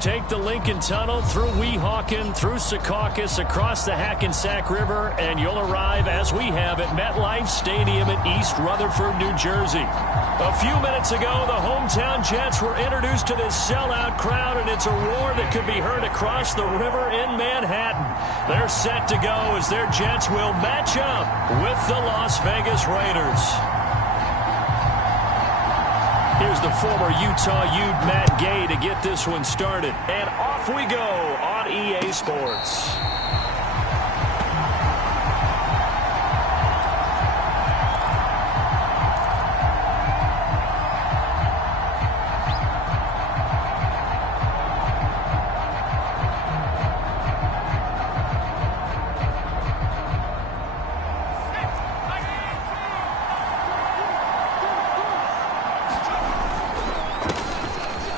Take the Lincoln Tunnel through Weehawken, through Secaucus, across the Hackensack River, and you'll arrive, as we have, at MetLife Stadium in East Rutherford, New Jersey. A few minutes ago, the hometown Jets were introduced to this sellout crowd, and it's a roar that could be heard across the river in Manhattan. They're set to go as their Jets will match up with the Las Vegas Raiders. Here's the former Utah Ute Matt Gay to get this one started. And off we go on EA Sports.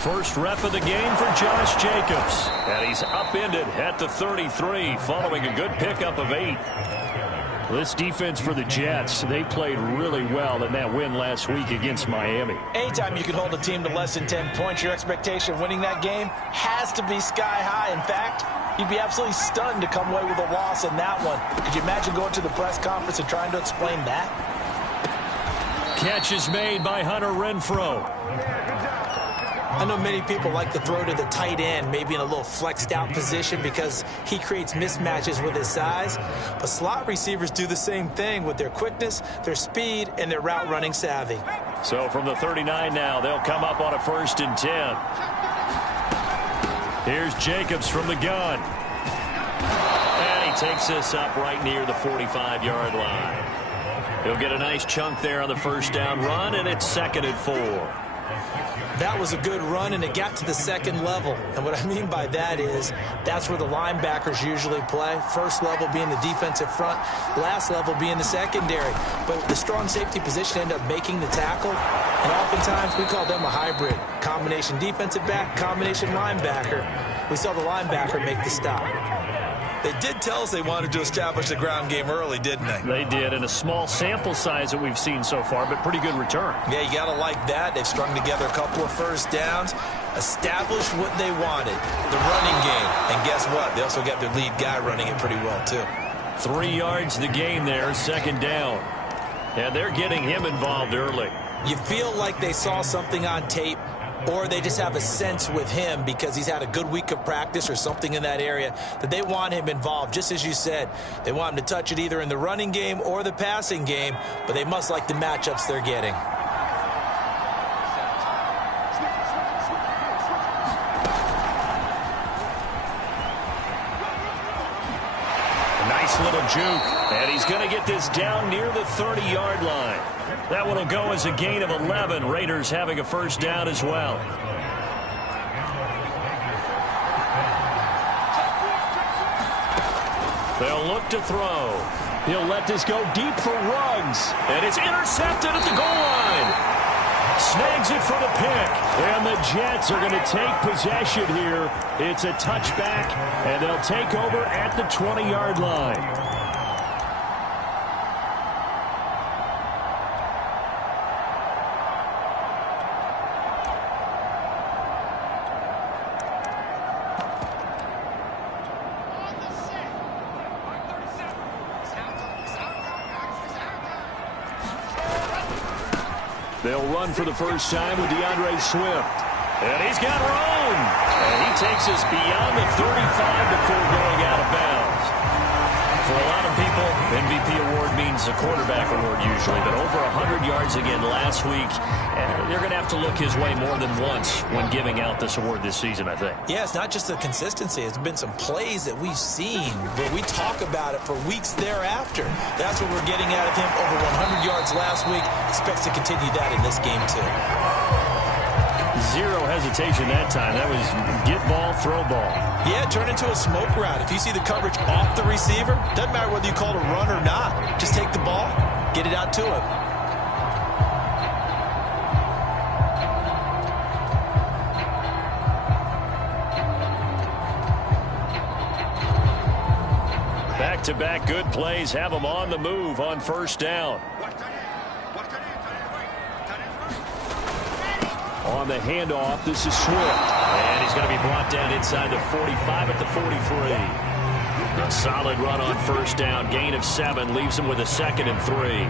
First rep of the game for Josh Jacobs. And he's upended at the 33 following a good pickup of 8. This defense for the Jets, they played really well in that win last week against Miami. Anytime you can hold a team to less than 10 points, your expectation of winning that game has to be sky high. In fact, you'd be absolutely stunned to come away with a loss in that one. Could you imagine going to the press conference and trying to explain that? Catch is made by Hunter Renfrow. I know many people like to throw to the tight end, maybe in a little flexed out position because he creates mismatches with his size. But slot receivers do the same thing with their quickness, their speed, and their route running savvy. So from the 39 now, they'll come up on a 1st and 10. Here's Jacobs from the gun. And he takes this up right near the 45-yard line. He'll get a nice chunk there on the first down run, and it's 2nd and 4. That was a good run, and it got to the second level. And what I mean by that is that's where the linebackers usually play. First level being the defensive front, last level being the secondary. But the strong safety position ended up making the tackle, and oftentimes we call them a hybrid. Combination defensive back, combination linebacker. We saw the linebacker make the stop. They did tell us they wanted to establish the ground game early, didn't they? They did, and a small sample size that we've seen so far, but pretty good return. Yeah, you got to like that. They've strung together a couple of first downs, established what they wanted, the running game. And guess what? They also got their lead guy running it pretty well, too. 3 yards the game there, 2nd down. And they're getting him involved early. You feel like they saw something on tape, or they just have a sense with him because he's had a good week of practice or something in that area that they want him involved. Just as you said, they want him to touch it either in the running game or the passing game, but they must like the matchups they're getting. A nice little juke, and he's going to get this down near the 30-yard line. That one will go as a gain of 11. Raiders having a first down as well. They'll look to throw. He'll let this go deep for Ruggs. And it's intercepted at the goal line. Snags it for the pick. And the Jets are going to take possession here. It's a touchback, and they'll take over at the 20-yard line. They'll run for the first time with DeAndre Swift. And he's got room. And he takes us beyond the 35 before going out of bounds. For a lot of people, MVP award means a quarterback award usually. But over 100 yards again last week. And they're going to have to look his way more than once when giving out this award this season, I think. Yeah, it's not just the consistency. It's been some plays that we've seen where we talk about it for weeks thereafter. That's what we're getting out of him. Over 100 yards last week. Expects to continue that in this game, too. Zero hesitation that time. That was get ball, throw ball. Yeah, turn into a smoke route. If you see the coverage off the receiver, doesn't matter whether you call it a run or not. Just take the ball, get it out to him. Back-to-back good plays have them on the move on first down. On the handoff, this is Swift. And he's going to be brought down inside the 45 at the 43. A solid run on first down. Gain of 7 leaves him with a 2nd and 3.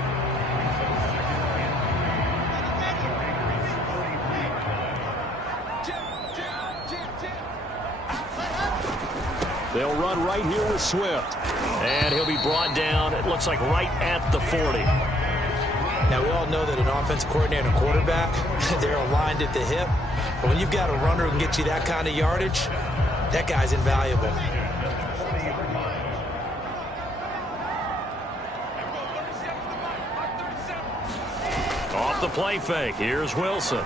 They'll run right here with Swift. And he'll be brought down, it looks like, right at the 40. Now, we all know that an offensive coordinator and a quarterback, they're aligned at the hip. But when you've got a runner who can get you that kind of yardage, that guy's invaluable. Off the play fake. Here's Wilson.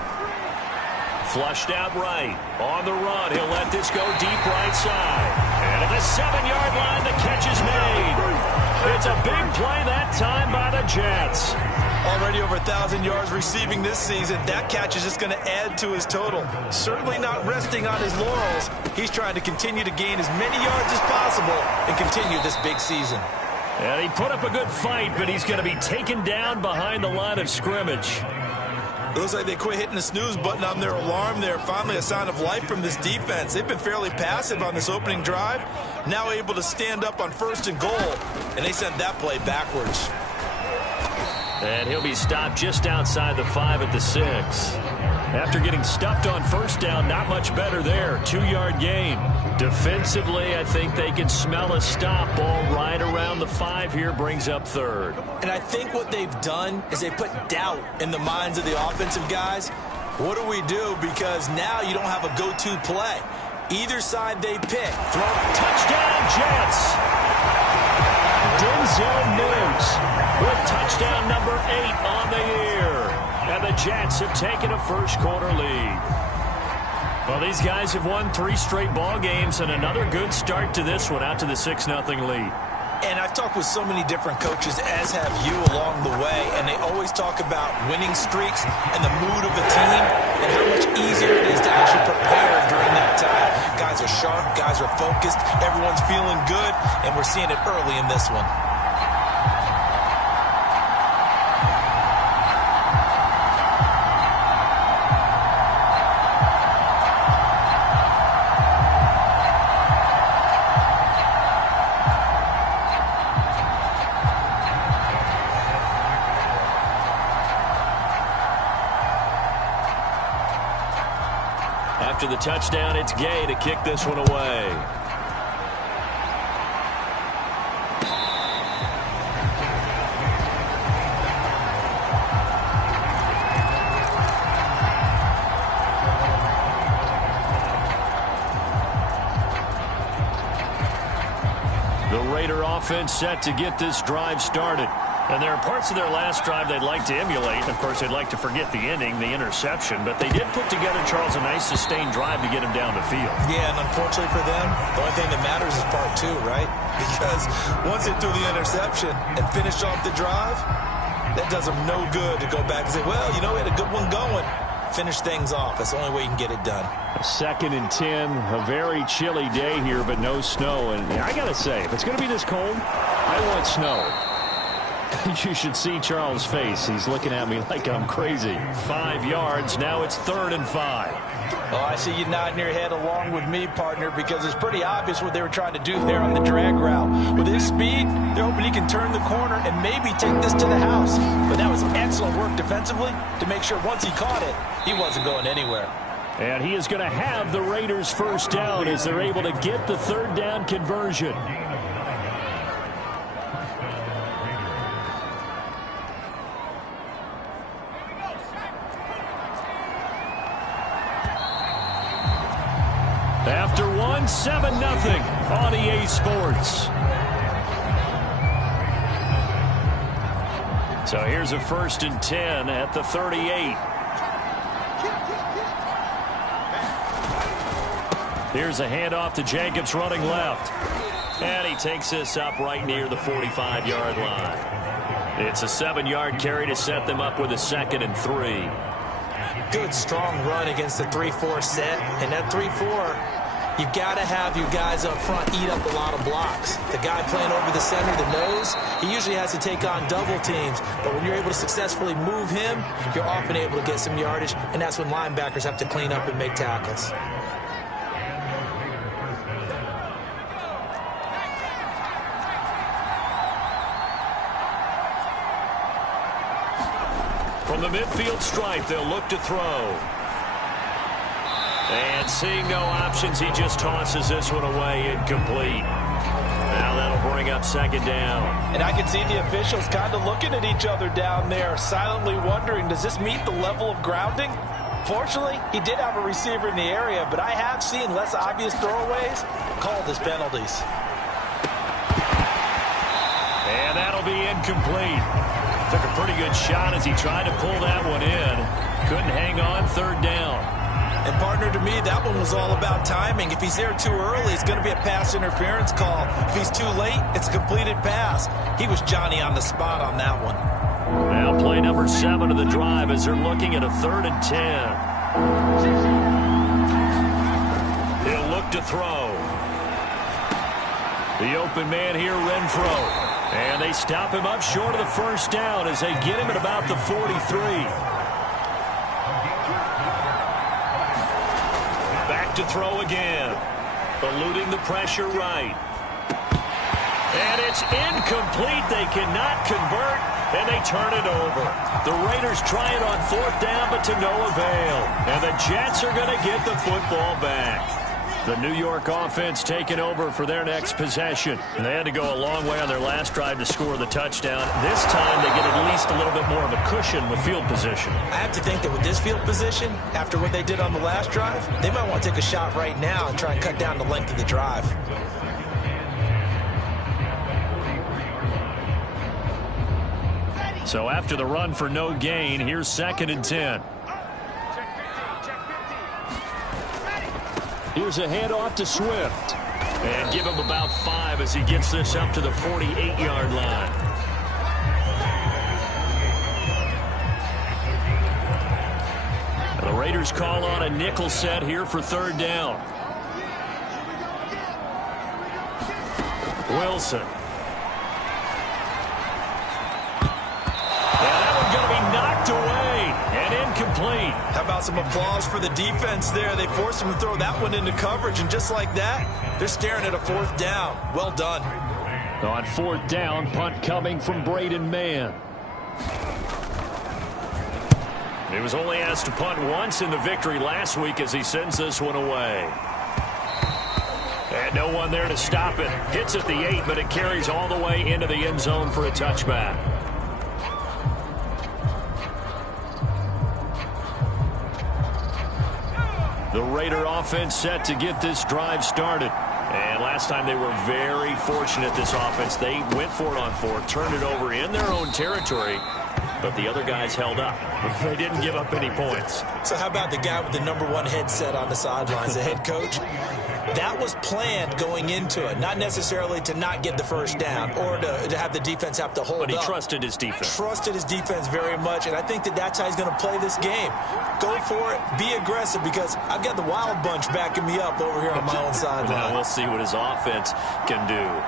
Flushed out right. On the run. He'll let this go deep right side. And at the 7-yard line, the catch is made. It's a big play that time by the Jets. Already over 1,000 yards receiving this season. That catch is just going to add to his total. Certainly not resting on his laurels. He's trying to continue to gain as many yards as possible and continue this big season. And he put up a good fight, but he's going to be taken down behind the line of scrimmage. It looks like they quit hitting the snooze button on their alarm there. Finally a sign of life from this defense. They've been fairly passive on this opening drive. Now able to stand up on 1st and goal. And they sent that play backwards. And he'll be stopped just outside the 5 at the 6. After getting stuffed on first down, not much better there. 2-yard gain. Defensively, I think they can smell a stop. Ball right around the 5 here, brings up 3rd. And I think what they've done is they put doubt in the minds of the offensive guys. What do we do? Because now you don't have a go-to play. Either side they pick. Throw. Touchdown, Jets! Denzel Mims with touchdown number 8 on the year. And the Jets have taken a first-quarter lead. Well, these guys have won 3 straight ball games and another good start to this one out to the 6-0 lead. And I've talked with so many different coaches, as have you, along the way, and they always talk about winning streaks and the mood of a team and how much easier it is to actually prepare during that time. Guys are sharp, guys are focused, everyone's feeling good, and we're seeing it early in this one. After the touchdown, it's Gay to kick this one away. The Raider offense set to get this drive started. And there are parts of their last drive they'd like to emulate. Of course, they'd like to forget the ending, the interception. But they did put together, Charles, a nice sustained drive to get him down the field. Yeah, and unfortunately for them, the only thing that matters is part 2, right? Because once they threw the interception and finished off the drive, that does them no good to go back and say, well, you know, we had a good one going. Finish things off. That's the only way you can get it done. 2nd and 10, a very chilly day here, but no snow. And I got to say, if it's going to be this cold, I want snow. You should see Charles' face. He's looking at me like I'm crazy. 5 yards. Now it's 3rd and 5. Oh, I see you nodding your head along with me, partner, because it's pretty obvious what they were trying to do there on the drag route. With his speed, they're hoping he can turn the corner and maybe take this to the house. But that was excellent work defensively to make sure once he caught it, he wasn't going anywhere. And he is going to have the Raiders' first down as they're able to get the 3rd down conversion. After 7-0 on EA Sports. So here's a 1st and 10 at the 38. Here's a handoff to Jacobs running left. And he takes this up right near the 45-yard line. It's a 7-yard carry to set them up with a 2nd and 3. Good, strong run against the 3-4 set. And that 3-4, You've got to have your guys up front eat up a lot of blocks. The guy playing over the center, the nose, he usually has to take on double teams. But when you're able to successfully move him, you're often able to get some yardage, and that's when linebackers have to clean up and make tackles. From the midfield stripe, they'll look to throw. And seeing no options, he just tosses this one away, incomplete. Now that'll bring up second down. And I can see the officials kind of looking at each other down there, silently wondering, does this meet the level of grounding? Fortunately, he did have a receiver in the area, but I have seen less obvious throwaways called as penalties. And that'll be incomplete. Took a pretty good shot as he tried to pull that one in. Couldn't hang on, third down. And, partner, to me, that one was all about timing. If he's there too early, it's going to be a pass interference call. If he's too late, it's a completed pass. He was Johnny on the spot on that one. Now play number 7 of the drive as they're looking at a 3rd and 10. He'll look to throw. The open man here, Renfro. And they stop him up short of the first down as they get him at about the 43. To throw again, eluding the pressure right. And it's incomplete. They cannot convert, and they turn it over. The Raiders try it on 4th down, but to no avail. And the Jets are going to get the football back. The New York offense taking over for their next possession. And they had to go a long way on their last drive to score the touchdown. This time they get at least a little bit more of a cushion with field position. I have to think that with this field position, after what they did on the last drive, they might want to take a shot right now and try and cut down the length of the drive. So after the run for no gain, here's 2nd and 10. Here's a handoff to Swift. And give him about 5 as he gets this up to the 48-yard line. The Raiders call on a nickel set here for 3rd down. Wilson. And that one's going to be knocked away and incomplete. How about some applause for the defense there? They forced him to throw that one into coverage, and just like that, they're staring at a 4th down. Well done. On 4th down, punt coming from Braden Mann. He was only asked to punt once in the victory last week as he sends this one away. And no one there to stop it. Hits at the 8, but it carries all the way into the end zone for a touchback. The Raider offense set to get this drive started. And last time they were very fortunate, this offense. They went for it on 4th, turned it over in their own territory, but the other guys held up. They didn't give up any points. So how about the guy with the #1 headset on the sidelines, the head coach? That was planned going into it, not necessarily to not get the first down or to have the defense have to hold up. But he trusted his defense. Trusted his defense very much, and I think that that's how he's going to play this game. Go for it, be aggressive, because I've got the wild bunch backing me up over here on my own sideline. Now we'll see what his offense can do.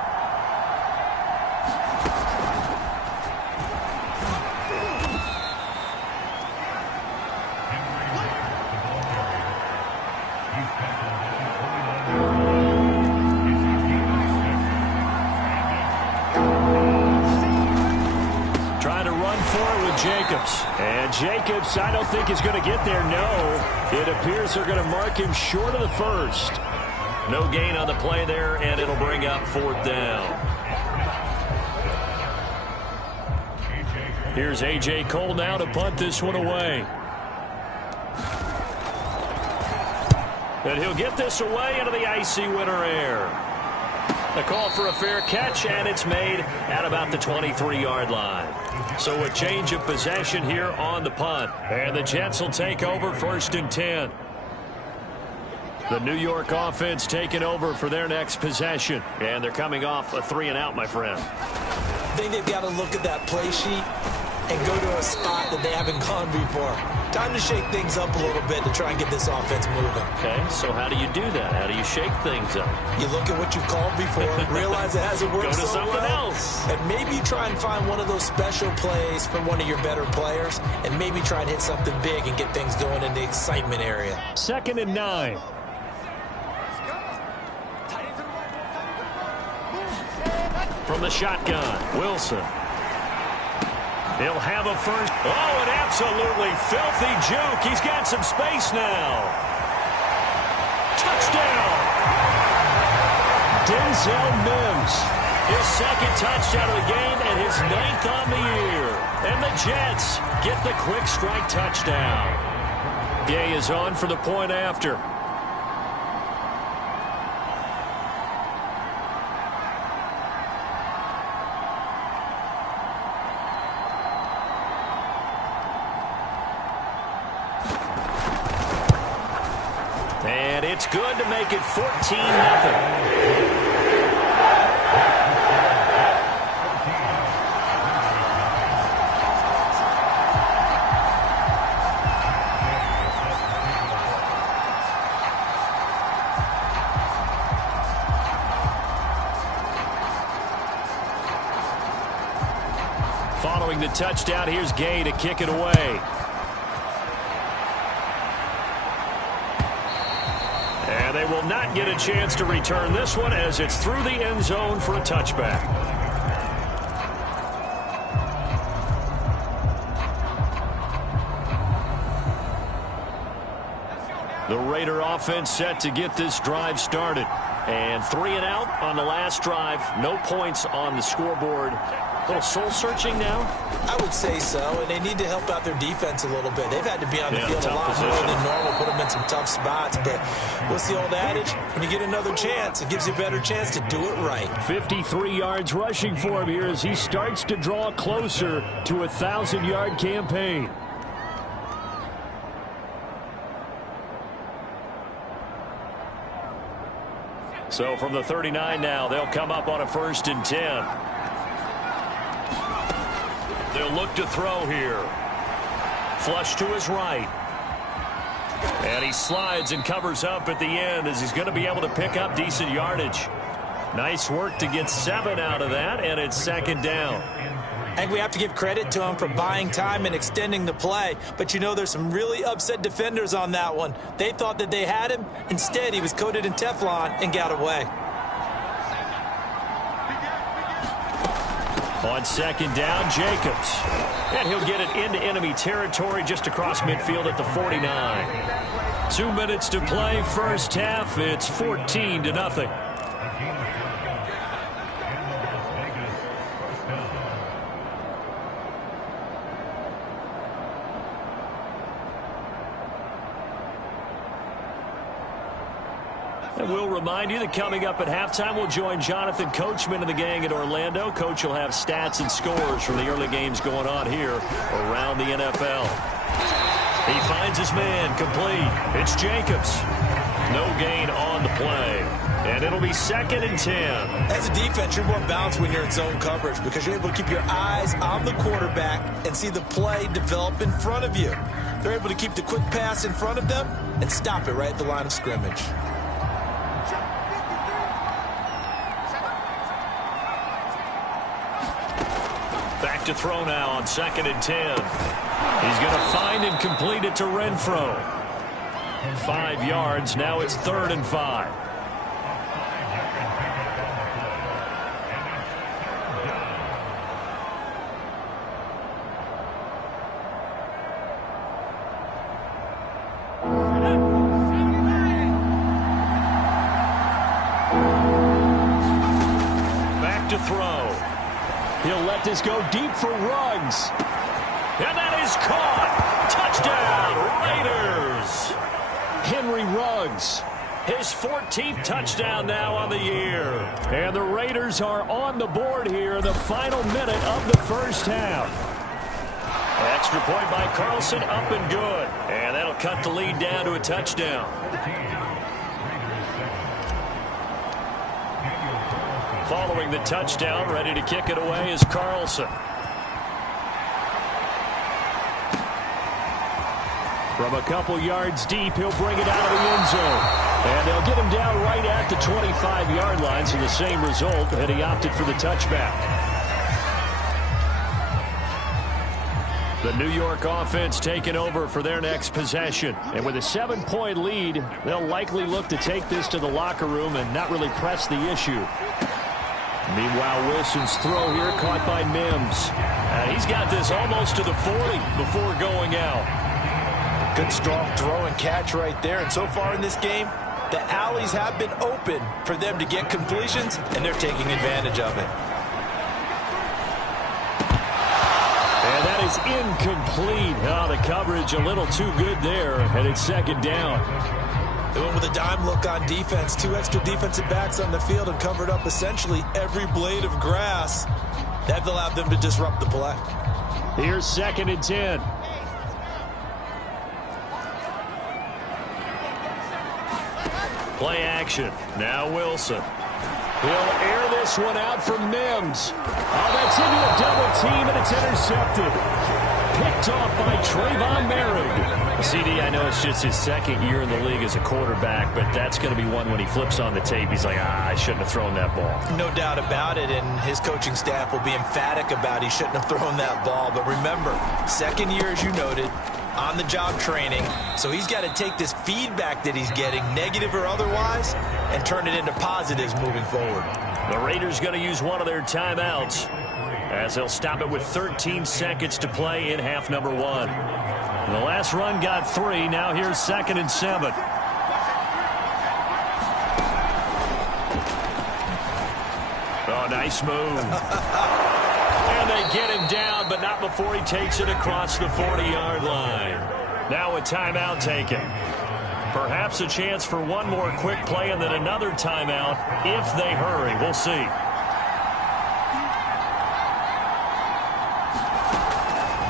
Jacobs. And Jacobs, I don't think is going to get there. No. It appears they're going to mark him short of the first. No gain on the play there, and it'll bring up 4th down. Here's A.J. Cole now to punt this one away. And he'll get this away into the icy winter air. The call for a fair catch, and it's made at about the 23-yard line. So a change of possession here on the punt. And the Jets will take over 1st and 10. The New York offense taking over for their next possession. And they're coming off a 3-and-out, my friend. I think they've got to look at that play sheet and go to a spot that they haven't gone before. Time to shake things up a little bit to try and get this offense moving. Okay, so how do you do that? How do you shake things up? You look at what you've called before, realize it hasn't worked Go to so something well, else. and maybe try and find one of those special plays from one of your better players, and maybe try and hit something big and get things going in the excitement area. 2nd and 9. From the shotgun, Wilson. He'll have a first. Oh, an absolutely filthy juke. He's got some space now. Touchdown. Denzel Mims. His 2nd touchdown of the game and his 9th on the year. And the Jets get the quick strike touchdown. Gay is on for the point after. And it's good to make it 14-0. Following the touchdown, here's Gay to kick it away. And they will not get a chance to return this one as it's through the end zone for a touchback. The Raider offense set to get this drive started. And 3 and out on the last drive. No points on the scoreboard. A little soul-searching now? I would say so, and they need to help out their defense a little bit. They've had to be on the field a lot more than normal, put them in some tough spots. But what's the old adage? When you get another chance, it gives you a better chance to do it right. 53 yards rushing for him here as he starts to draw closer to a 1,000-yard campaign. So from the 39 now, they'll come up on a 1st and 10. They'll look to throw here. Flush to his right. And he slides and covers up at the end as he's going to be able to pick up decent yardage. Nice work to get 7 out of that, and it's 2nd down. I think we have to give credit to him for buying time and extending the play. But, you know, there's some really upset defenders on that one. They thought that they had him. Instead, he was coated in Teflon and got away. On 2nd down, Jacobs. And he'll get it into enemy territory just across midfield at the 49. 2 minutes to play, first half. It's 14-0. And we'll remind you that coming up at halftime, we'll join Jonathan Coachman and the gang at Orlando. Coach will have stats and scores from the early games going on here around the NFL. He finds his man complete. It's Jacobs. No gain on the play. And it'll be 2nd and 10. As a defense, you're more balanced when you're in zone coverage because you're able to keep your eyes on the quarterback and see the play develop in front of you. They're able to keep the quick pass in front of them and stop it right at the line of scrimmage. Back to throw now on 2nd and 10. He's going to find and complete it to Renfro. 5 yards. Now it's 3rd and 5. Back to throw. He'll let this go deep for Ruggs. And that is caught. Touchdown, Raiders. Henry Ruggs, his 14th touchdown now on the year. And the Raiders are on the board here in the final minute of the first half. Extra point by Carlson, up and good. And that'll cut the lead down to a touchdown. Following the touchdown, ready to kick it away is Carlson. From a couple yards deep, he'll bring it out of the end zone. And they'll get him down right at the 25-yard line, so the same result, and he opted for the touchback. The New York offense taking over for their next possession. And with a 7-point lead, they'll likely look to take this to the locker room and not really press the issue. Meanwhile, Wilson's throw here caught by Mims. And he's got this almost to the 40 before going out. Good strong throw and catch right there. And so far in this game, the alleys have been open for them to get completions, and they're taking advantage of it. And that is incomplete. Oh, the coverage a little too good there, and it's second down. They went with a dime look on defense. 2 extra defensive backs on the field and covered up essentially every blade of grass. That allowed them to disrupt the play. Here's 2nd and 10. Play action. Now Wilson. He'll air this one out for Mims. Oh, that's into a double team, and it's intercepted. Picked off by Trayvon Merrick. CD, I know it's just his 2nd year in the league as a quarterback, but that's going to be one when he flips on the tape. He's like, I shouldn't have thrown that ball. No doubt about it, and his coaching staff will be emphatic about he shouldn't have thrown that ball. But remember, 2nd year, as you noted, on-the-job training, so he's got to take this feedback that he's getting, negative or otherwise, and turn it into positives moving forward. The Raiders going to use one of their timeouts as they'll stop it with 13 seconds to play in half number 1. The last run got 3. Now here's 2nd and 7. Oh, nice move. And they get him down, but not before he takes it across the 40-yard line. Now a timeout taken. Perhaps a chance for one more quick play and then another timeout if they hurry. We'll see.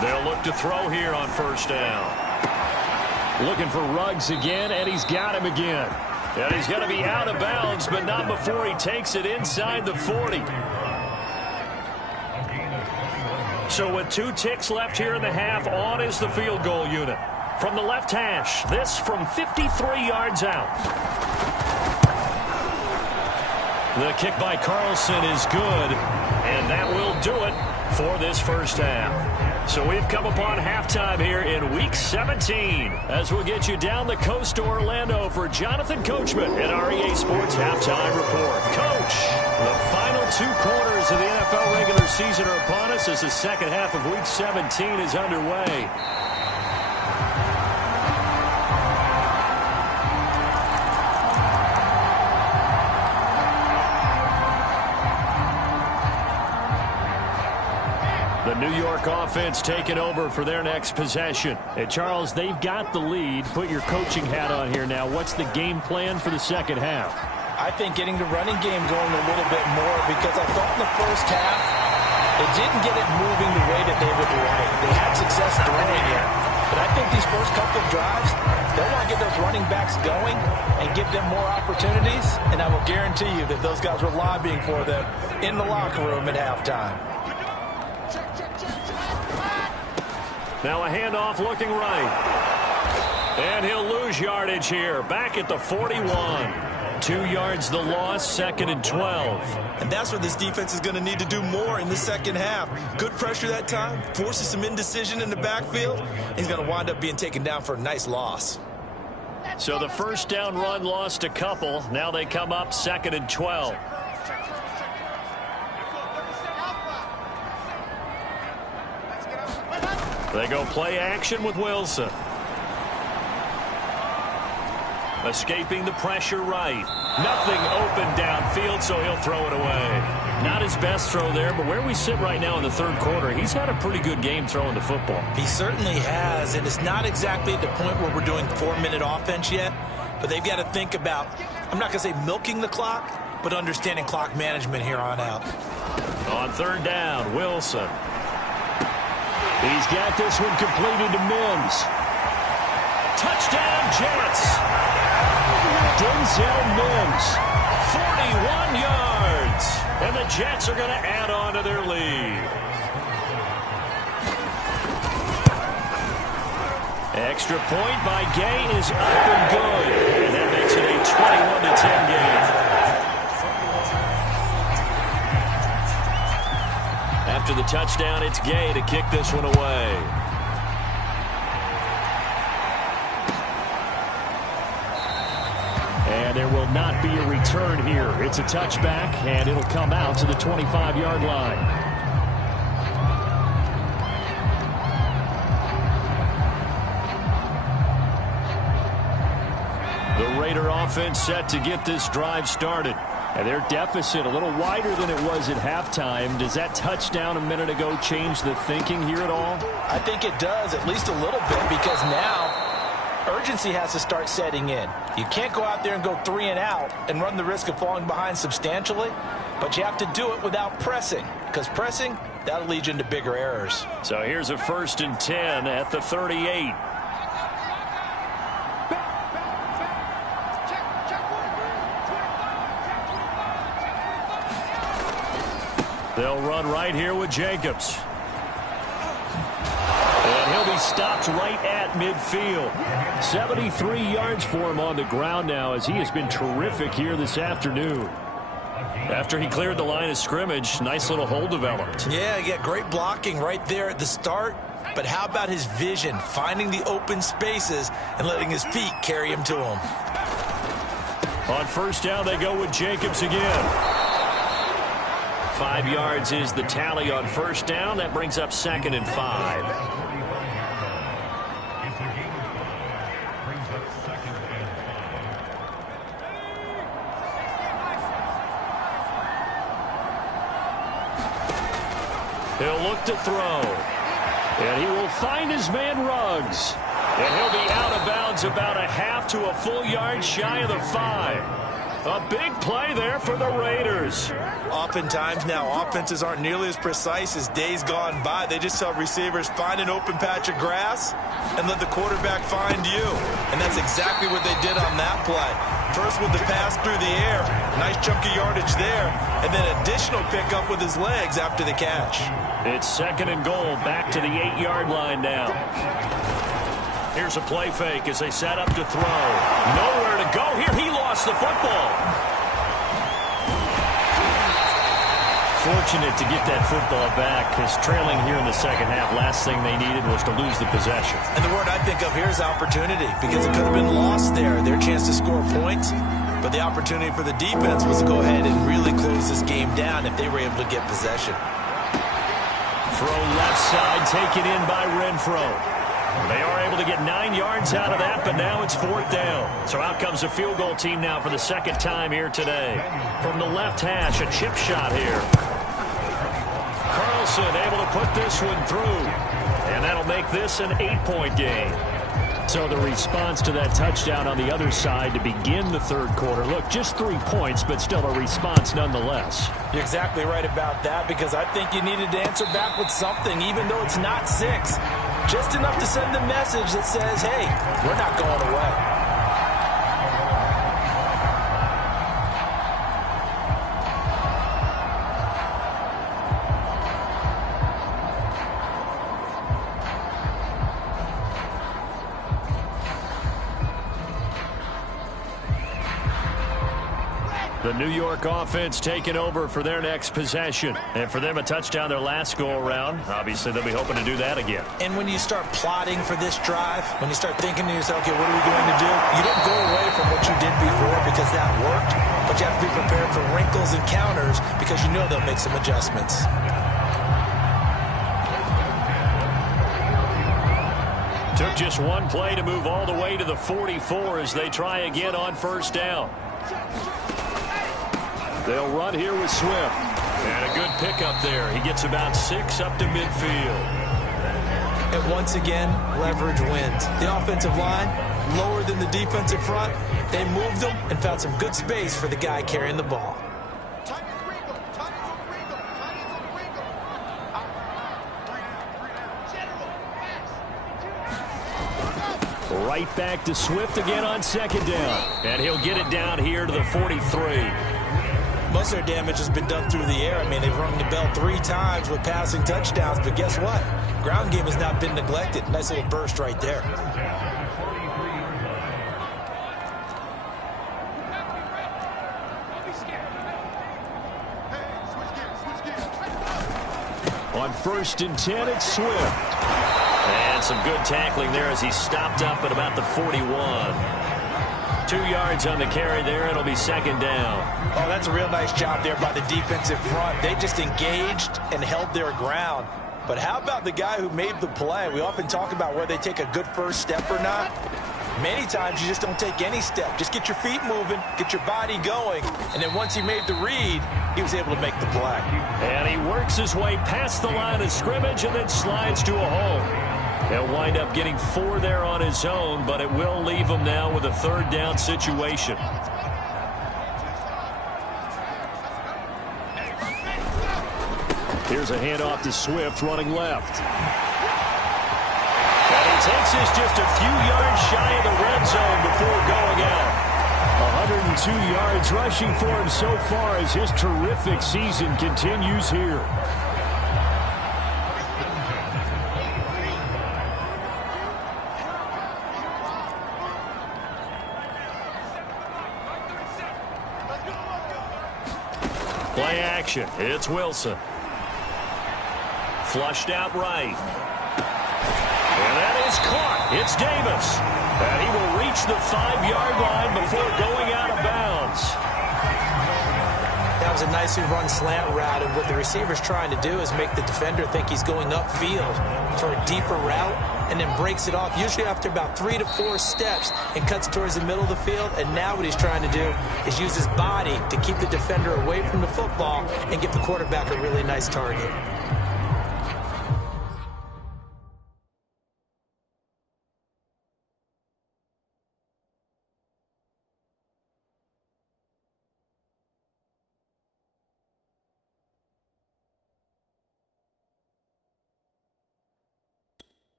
They'll look to throw here on 1st down. Looking for Ruggs again, and he's got him again. And he's going to be out of bounds, but not before he takes it inside the 40. So with 2 ticks left here in the half, on is the field goal unit. From the left hash, this from 53 yards out. The kick by Carlson is good, and that will do it for this first half. So we've come upon halftime here in Week 17 as we'll get you down the coast to Orlando for Jonathan Coachman at REA Sports Halftime Report. Coach, the final 2 quarters of the NFL regular season are upon us as the second half of Week 17 is underway. The New York offense taking over for their next possession. And Charles, they've got the lead. Put your coaching hat on here now. What's the game plan for the second half? I think getting the running game going a little bit more, because I thought in the first half they didn't get it moving the way that they would like. They had success throwing it. But I think these first couple of drives, they'll want to get those running backs going and give them more opportunities. And I will guarantee you that those guys were lobbying for them in the locker room at halftime. Now a handoff looking right. And he'll lose yardage here. Back at the 41. 2 yards the loss, 2nd and 12. And that's where this defense is going to need to do more in the second half. Good pressure that time, forces some indecision in the backfield. He's going to wind up being taken down for a nice loss. So the first down run lost a couple. Now they come up 2nd and 12. They go play action with Wilson. Escaping the pressure right. Nothing open downfield, so he'll throw it away. Not his best throw there, but where we sit right now in the 3rd quarter, he's had a pretty good game throwing the football. He certainly has, and it's not exactly at the point where we're doing 4-minute offense yet, but they've got to think about, I'm not going to say milking the clock, but understanding clock management here on out. On 3rd down, Wilson. He's got this one completed to Mims. Touchdown, Jets. Denzel Mims, 41 yards. And the Jets are going to add on to their lead. Extra point by Gay is up and good. And that makes it a 21-10 game. After the touchdown, it's Gay to kick this one away. And there will not be a return here. It's a touchback, and it'll come out to the 25-yard line. The Raider offense set to get this drive started. And their deficit a little wider than it was at halftime. Does that touchdown a minute ago change the thinking here at all? I think it does, at least a little bit, because now urgency has to start setting in. You can't go out there and go 3 and out and run the risk of falling behind substantially, but you have to do it without pressing, because pressing, that'll lead you into bigger errors. So here's a 1st and 10 at the 38. They'll run right here with Jacobs. And he'll be stopped right at midfield. 73 yards for him on the ground now, as he has been terrific here this afternoon. After he cleared the line of scrimmage, nice little hole developed. Yeah, great blocking right there at the start. But how about his vision, finding the open spaces and letting his feet carry him to him? On 1st down, they go with Jacobs again. 5 yards is the tally on 1st down. That brings up 2nd and 5. He'll look to throw. And he will find his man Ruggs. And he'll be out of bounds about a half to a full yard shy of the 5. A big play there for the Raiders. Oftentimes now, offenses aren't nearly as precise as days gone by. They just tell receivers, find an open patch of grass and let the quarterback find you. And that's exactly what they did on that play. First with the pass through the air, nice chunk of yardage there, and then additional pickup with his legs after the catch. It's 2nd and goal, back to the 8-yard line now. Here's a play fake as they set up to throw. Nowhere to go here. He lost the football. Fortunate to get that football back, because trailing here in the second half, last thing they needed was to lose the possession. And the word I think of here is opportunity, because it could have been lost there, their chance to score points. But the opportunity for the defense was to go ahead and really close this game down if they were able to get possession. Throw left side, taken in by Renfro. They are able to get 9 yards out of that, but now it's 4th down. So out comes the field goal team now for the 2nd time here today. From the left hash, a chip shot here. Carlson able to put this one through. And that'll make this an 8-point game. So the response to that touchdown on the other side to begin the 3rd quarter. Look, just 3 points, but still a response nonetheless. You're exactly right about that, because I think you needed to answer back with something, even though it's not 6. Just enough to send a message that says, hey, we're not going away. The New York offense taking over for their next possession. And for them, a touchdown their last go-around. Obviously, they'll be hoping to do that again. And when you start plotting for this drive, when you start thinking to yourself, okay, what are we going to do? You don't go away from what you did before because that worked. But you have to be prepared for wrinkles and counters because you know they'll make some adjustments. Took just one play to move all the way to the 44 as they try again on 1st down. They'll run here with Swift. And a good pickup there. He gets about 6 up to midfield. And once again, leverage wins. The offensive line, lower than the defensive front. They moved them and found some good space for the guy carrying the ball. Right back to Swift again on 2nd down. And he'll get it down here to the 43. Most of their damage has been done through the air. I mean, they've rung the bell 3 times with passing touchdowns, but guess what? Ground game has not been neglected. Nice little burst right there. On 1st and 10, it's Swift. And some good tackling there as he stopped up at about the 41. 2 yards on the carry there. It'll be 2nd down. Oh, that's a real nice job there by the defensive front. They just engaged and held their ground. But how about the guy who made the play? We often talk about where they take a good first step or not. Many times you just don't take any step. Just get your feet moving, get your body going, and then once he made the read, he was able to make the play. And he works his way past the line of scrimmage and then slides to a hole. He'll wind up getting 4 there on his own, but it will leave him now with a 3rd down situation. Here's a handoff to Swift running left. And he takes this just a few yards shy of the red zone before going out. 102 yards rushing for him so far as his terrific season continues here. Play action. It's Wilson. Flushed out right. And that is caught. It's Davis. And he will reach the 5-yard line before going out of bounds. That was a nicely run slant route, and what the receiver's trying to do is make the defender think he's going upfield for a deeper route, and then breaks it off, usually after about 3 to 4 steps, and cuts towards the middle of the field. And now what he's trying to do is use his body to keep the defender away from the football and give the quarterback a really nice target.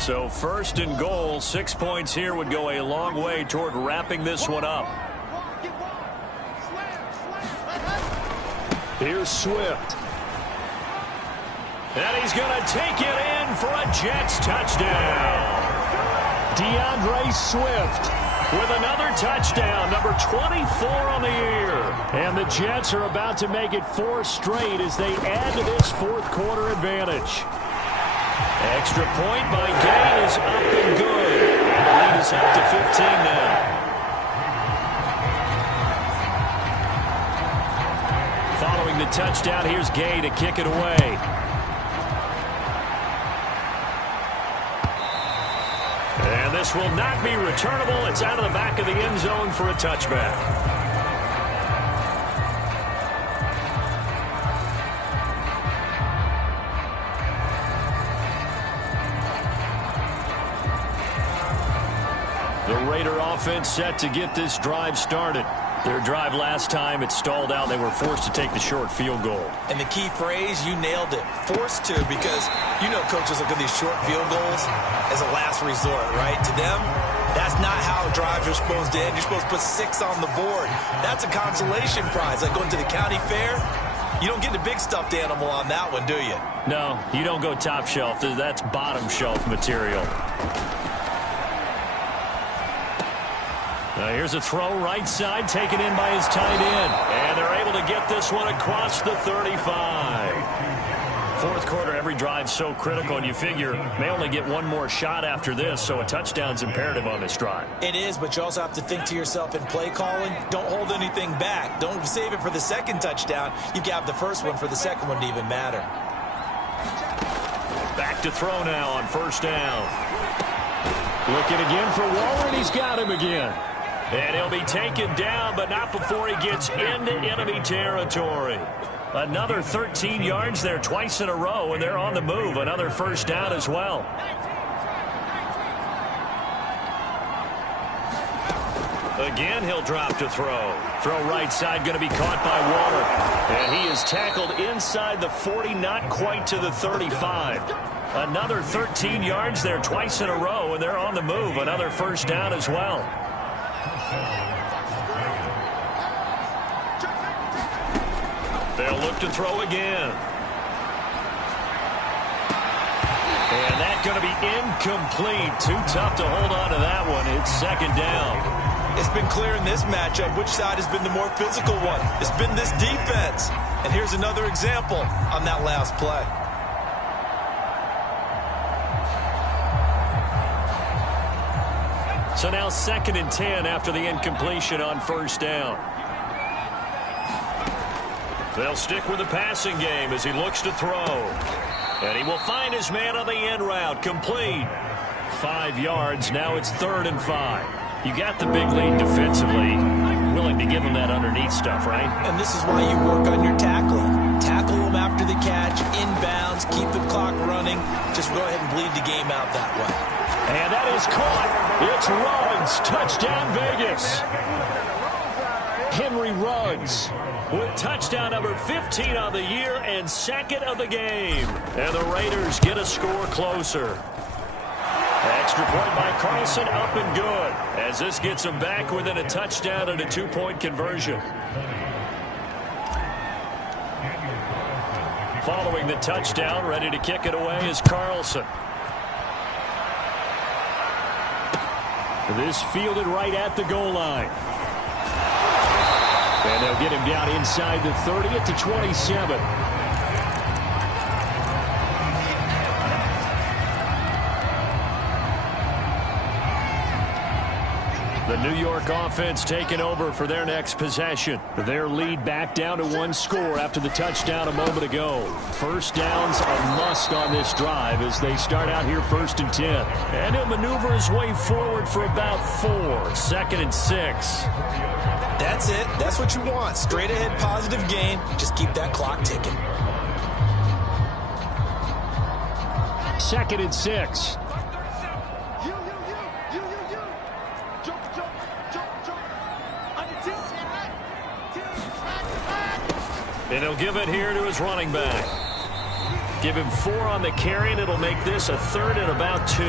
So 1st and goal, 6 points here would go a long way toward wrapping this one up. Here's Swift. And he's going to take it in for a Jets touchdown. DeAndre Swift with another touchdown, number 24 on the year. And the Jets are about to make it 4 straight as they add to this 4th quarter advantage. Extra point by Gay is up and good. And the lead is up to 15 now. Following the touchdown, here's Gay to kick it away. And this will not be returnable. It's out of the back of the end zone for a touchback. The Raider offense set to get this drive started. Their drive last time, it stalled out. They were forced to take the short field goal. And the key phrase, you nailed it. Forced to, because you know coaches look at these short field goals as a last resort, right? To them, that's not how drives are supposed to end. You're supposed to put 6 on the board. That's a consolation prize. Like going to the county fair, you don't get the big stuffed animal on that one, do you? No, you don't go top shelf. That's bottom shelf material. Here's a throw right side taken in by his tight end. And they're able to get this one across the 35. 4th quarter, every drive so critical, and you figure may only get one more shot after this, so a touchdown's imperative on this drive. It is, but you also have to think to yourself in play calling, don't hold anything back. Don't save it for the 2nd touchdown. You can have the 1st one for the 2nd one to even matter. Back to throw now on 1st down. Looking again for Waller, and he's got him again. And he'll be taken down, but not before he gets into enemy territory. Another 13 yards there twice in a row, and they're on the move. Another 1st down as well. Again, he'll drop to throw. Throw right side, going to be caught by Waller. And he is tackled inside the 40, not quite to the 35. Another 13 yards there twice in a row, and they're on the move. Another 1st down as well. They'll look to throw again. And that's going to be incomplete. Too tough to hold on to that one. It's second down. It's been clear in this matchup which side has been the more physical one. It's been this defense. And here's another example on that last play. So now 2nd and 10 after the incompletion on first down. They'll stick with the passing game as he looks to throw. And he will find his man on the end route. Complete. 5 yards. Now it's 3rd and 5. You got the big lead defensively. Willing to give him that underneath stuff, right? And this is why you work on your tackling. Tackle them after the catch, inbounds, keep the clock running. Just go ahead and bleed the game out that way. And that is caught. It's Ruggs. Touchdown, Vegas. Henry Ruggs with touchdown number 15 on the year and 2nd of the game. And the Raiders get a score closer. Extra point by Carlson, up and good, as this gets them back within a touchdown and a 2-point conversion. Following the touchdown, ready to kick it away is Carlson. This fielded right at the goal line. And they'll get him down inside the 30 at the 27. The New York offense taking over for their next possession. Their lead back down to 1 score after the touchdown a moment ago. First down's a must on this drive as they start out here 1st and 10. And he'll maneuver his way forward for about 4. 2nd and 6. That's it. That's what you want. Straight ahead positive gain. Just keep that clock ticking. 2nd and 6. And he'll give it here to his running back. Give him 4 on the carry, and it'll make this a 3rd and about 2.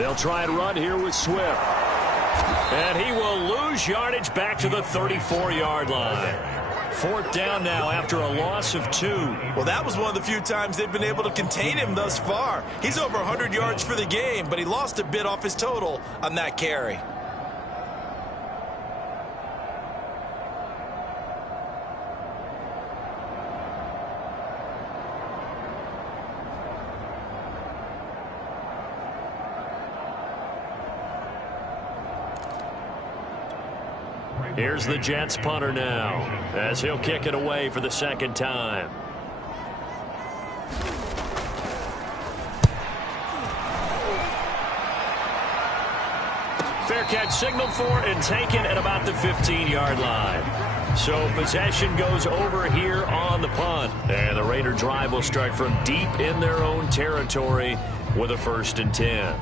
They'll try and run here with Swift. And he will lose yardage back to the 34-yard line. 4th down now after a loss of 2. Well, that was one of the few times they've been able to contain him thus far. He's over 100 yards for the game, but he lost a bit off his total on that carry. Here's the Jets punter now, as he'll kick it away for the 2nd time. Fair catch signaled for and taken at about the 15-yard line. So possession goes over here on the punt. And the Raider drive will start from deep in their own territory with a 1st and 10.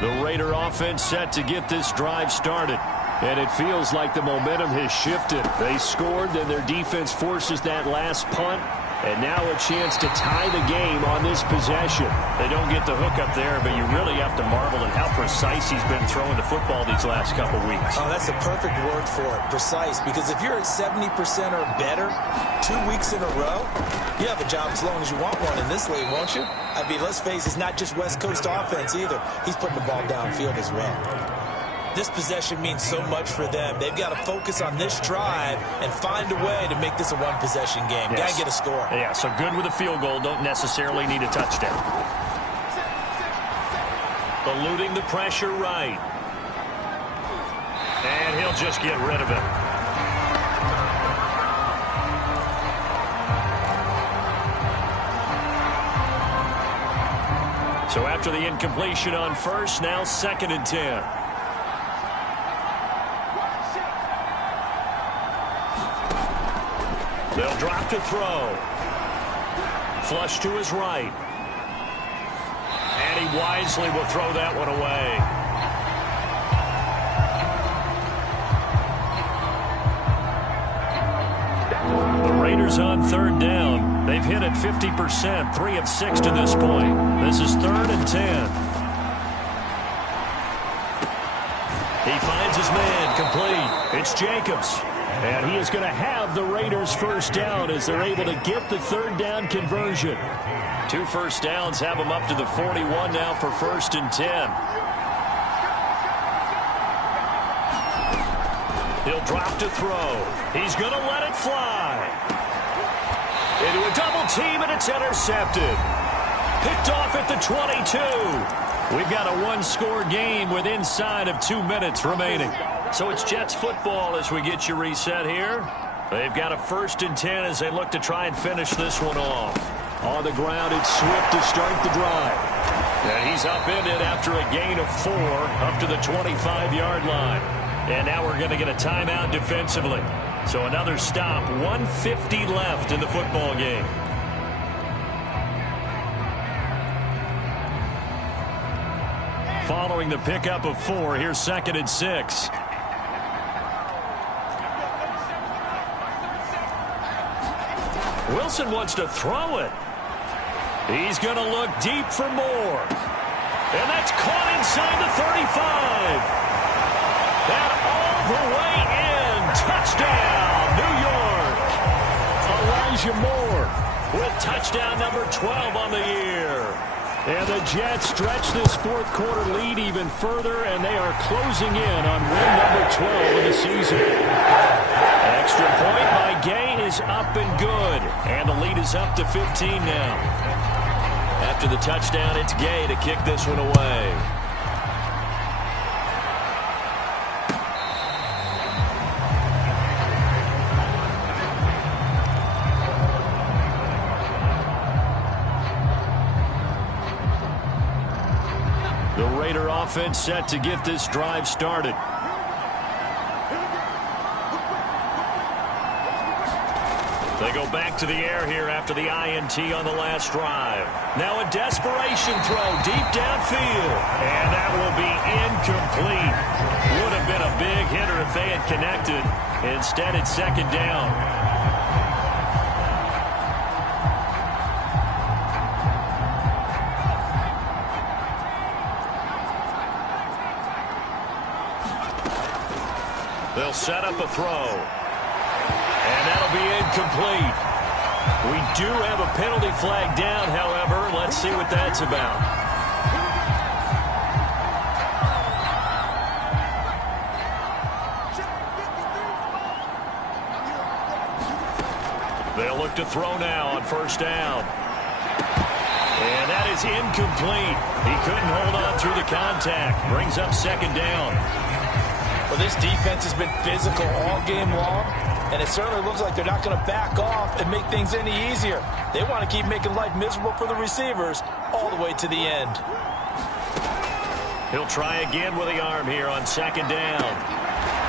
The Raider offense set to get this drive started. And it feels like the momentum has shifted. They scored, then their defense forces that last punt. And now a chance to tie the game on this possession. They don't get the hook up there, but you really have to marvel at how precise he's been throwing the football these last couple weeks. Oh, that's a perfect word for it, precise. Because if you're at 70% or better 2 weeks in a row, you have a job as long as you want one in this league, won't you? I mean, let's face it, it's not just West Coast offense either. He's putting the ball downfield as well. This possession means so much for them. They've got to focus on this drive and find a way to make this a one-possession game. Yes. Got to get a score. Yeah, so good with a field goal. Don't necessarily need a touchdown. Eluding the pressure right. And he'll just get rid of it. So after the incompletion on first, now 2nd and 10. They'll drop to throw. Flush to his right. And he wisely will throw that one away. The Raiders on 3rd down. They've hit it 50%, 3 of 6 to this point. This is 3rd and 10. He finds his man complete. It's Jacobs. And he is going to have the Raiders first down as they're able to get the 3rd down conversion. 2 first downs have them up to the 41 now for 1st and 10. He'll drop to throw. He's going to let it fly. Into a double team, and it's intercepted. Picked off at the 22. We've got a 1-score game with inside of 2 minutes remaining. So it's Jets football as we get you reset here. They've got a 1st and 10 as they look to try and finish this one off. On the ground, it's Swift to start the drive. And he's upended after a gain of 4 up to the 25-yard line. And now we're going to get a timeout defensively. So another stop, 1:50 left in the football game. Following the pickup of 4, here's 2nd and 6. Wilson wants to throw it. He's going to look deep for more. And that's caught inside the 35. That all the way in. Touchdown, New York. Elijah Moore with touchdown number 12 on the year. And the Jets stretch this 4th quarter lead even further, and they are closing in on win number 12 of the season. Extra point by Gay is up and good, and the lead is up to 15 now. After the touchdown, it's Gay to kick this one away. The Raider offense set to get this drive started. They go back to the air here after the INT on the last drive. Now a desperation throw deep downfield. And that will be incomplete. Would have been a big hitter if they had connected. Instead, it's 2nd down. They'll set up a throw. And that'll be incomplete. We do have a penalty flag down, however. Let's see what that's about. They'll look to throw now on 1st down. And that is incomplete. He couldn't hold on through the contact. Brings up 2nd down. Well, this defense has been physical all game long, and it certainly looks like they're not going to back off and make things any easier. They want to keep making life miserable for the receivers all the way to the end. He'll try again with the arm here on 2nd down.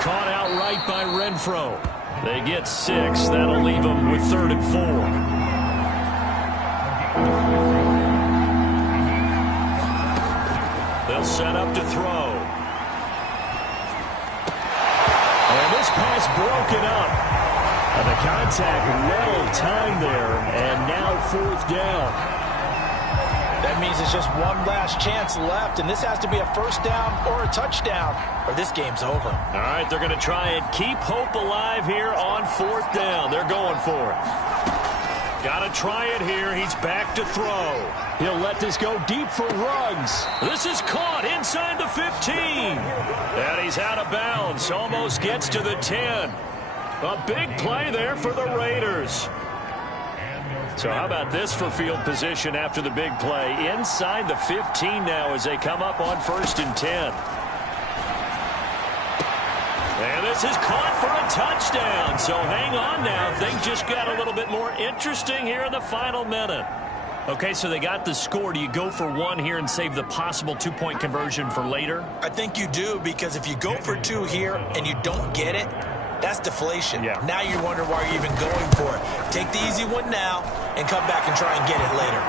Caught outright by Renfro. They get 6. That'll leave them with 3rd and 4. They'll set up to throw. And this pass broken up. And the contact well timed there. And now 4th down. That means it's just one last chance left, and this has to be a 1st down or a touchdown, or this game's over. All right, they're going to try and keep hope alive here on 4th down. They're going for it. Got to try it here. He's back to throw. He'll let this go deep for Ruggs. This is caught inside the 15. And he's out of bounds. Almost gets to the 10. A big play there for the Raiders. So how about this for field position after the big play? Inside the 15 now as they come up on 1st and 10. And this is caught for a touchdown. So hang on now. Things just got a little bit more interesting here in the final minute. Okay, so they got the score. Do you go for 1 here and save the possible 2-point conversion for later? I think you do, because if you go for 2 here and you don't get it, that's deflation. Yeah. Now you wonder why you're even going for it. Take the easy one now and come back and try and get it later.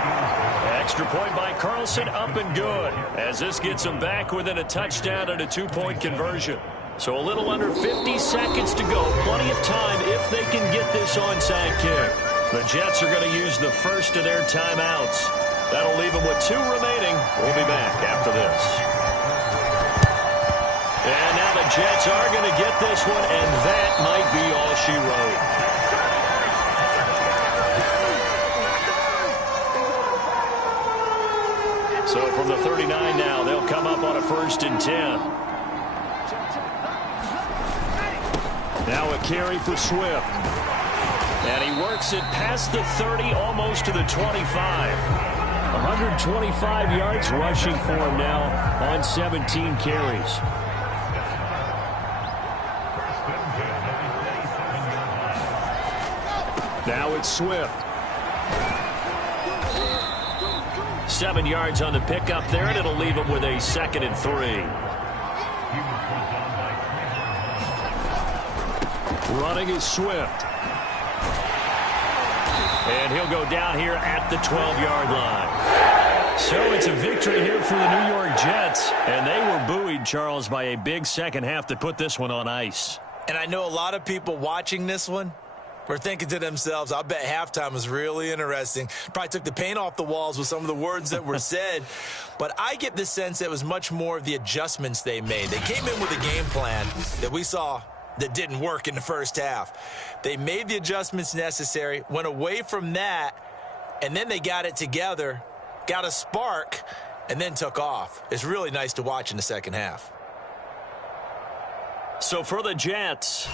Extra point by Carlson, up and good, as this gets them back within a touchdown and a 2-point conversion. So a little under 50 seconds to go. Plenty of time if they can get this onside kick. The Jets are going to use the first of their timeouts. That'll leave them with 2 remaining. We'll be back after this. And now the Jets are going to get this one, and that might be all she wrote. So from the 39 now, they'll come up on a 1st and 10. Now a carry for Swift. And he works it past the 30, almost to the 25. 125 yards rushing for him now on 17 carries. Now it's Swift. 7 yards on the pickup there, and it'll leave him with a 2nd and 3. Running is Swift. And he'll go down here at the 12-yard line. So it's a victory here for the New York Jets. And they were buoyed, Charles, by a big second half to put this one on ice. And I know a lot of people watching this one were thinking to themselves, I bet halftime was really interesting. Probably took the paint off the walls with some of the words that were said. But I get the sense it was much more of the adjustments they made. They came in with a game plan that we saw that didn't work in the first half. They made the adjustments necessary, went away from that, and then they got it together, got a spark, and then took off. It's really nice to watch in the second half. So for the Jets,